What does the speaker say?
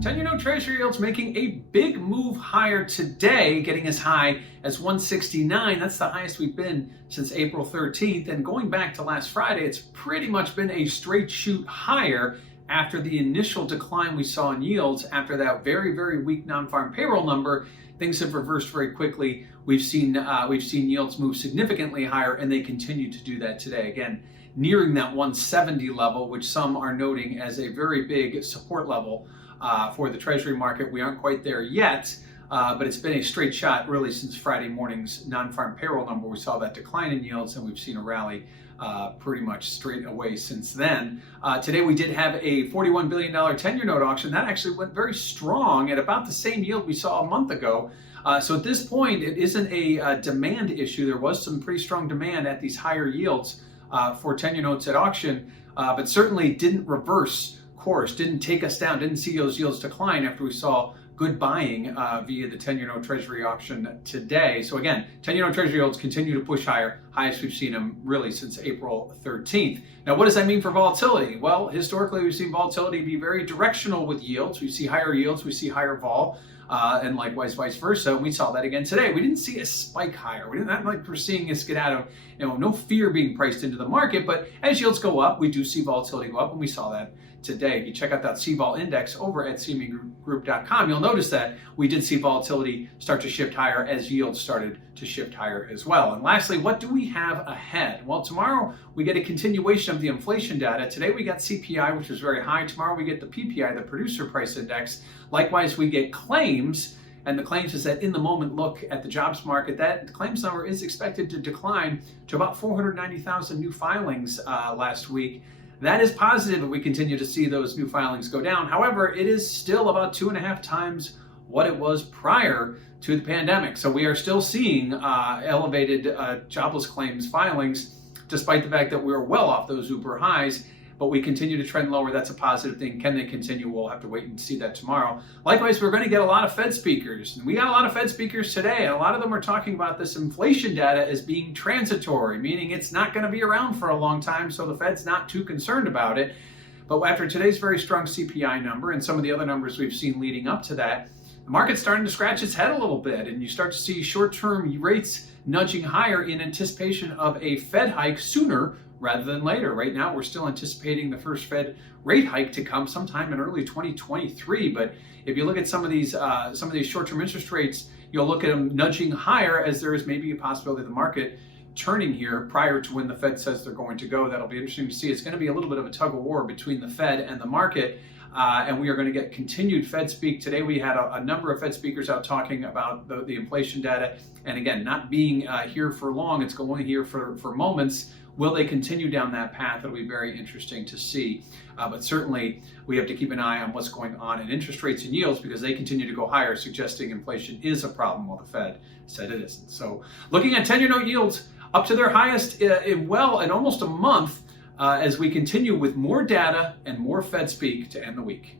10-year note Treasury yields making a big move higher today, getting as high as 169. That's the highest we've been since April 13th. And going back to last Friday, it's pretty much been a straight shoot higher after the initial decline we saw in yields after that very, very weak non-farm payroll number. Things have reversed very quickly. We've seen yields move significantly higher, and they continue to do that today. Again, nearing that 170 level, which some are noting as a very big support level for the Treasury market. We aren't quite there yet, but it's been a straight shot really since Friday morning's non-farm payroll number. We saw that decline in yields, and we've seen a rally pretty much straight away since then. Today we did have a $41 billion 10-year note auction. That actually went very strong at about the same yield we saw a month ago. So at this point, it isn't a demand issue. There was some pretty strong demand at these higher yields for 10-year notes at auction, but certainly didn't reverse course, didn't take us down, didn't see those yields decline after we saw good buying via the 10-year note Treasury auction today. So again, 10-year note Treasury yields continue to push higher, highest we've seen them really since April 13th. Now, what does that mean for volatility? Well, historically, we've seen volatility be very directional with yields. We see higher yields, we see higher vol, and likewise vice versa. We saw that again today. We didn't see a spike higher. We didn't act like we're seeing us get out of, no fear being priced into the market, but as yields go up, we do see volatility go up, and we saw that today. If you check out that CVol index over at cmegroup.com, you'll notice that we did see volatility start to shift higher as yields started to shift higher as well. And lastly, what do we have ahead? Well, tomorrow we get a continuation of the inflation data. Today we got CPI, which was very high. Tomorrow we get the PPI, the producer price index. Likewise, we get claims. And the claims is that in the moment look at the jobs market, that the claims number is expected to decline to about 490,000 new filings last week. That is positive if we continue to see those new filings go down. However, it is still about 2.5 times what it was prior to the pandemic. So we are still seeing elevated jobless claims filings, despite the fact that we're well off those uber highs, but we continue to trend lower. That's a positive thing. Can they continue? We'll have to wait and see that tomorrow. Likewise, we're going to get a lot of Fed speakers. And we got a lot of Fed speakers today, and a lot of them are talking about this inflation data as being transitory, meaning it's not going to be around for a long time, so the Fed's not too concerned about it. But after today's very strong CPI number and some of the other numbers we've seen leading up to that, the market's starting to scratch its head a little bit, and you start to see short-term rates nudging higher in anticipation of a Fed hike sooner rather than later. Right now, we're still anticipating the first Fed rate hike to come sometime in early 2023. But if you look at some of these short-term interest rates, you'll look at them nudging higher as there is maybe a possibility of the market turning here prior to when the Fed says they're going to go. That'll be interesting to see. It's going to be a little bit of a tug of war between the Fed and the market. And we are going to get continued Fed speak. Today we had a number of Fed speakers out talking about the inflation data. And again, not being here for long, it's going here for moments. Will they continue down that path? It'll be very interesting to see. But certainly we have to keep an eye on what's going on in interest rates and yields because they continue to go higher, suggesting inflation is a problem while the Fed said it isn't. So looking at 10-year note yields up to their highest in almost a month, as we continue with more data and more Fed speak to end the week.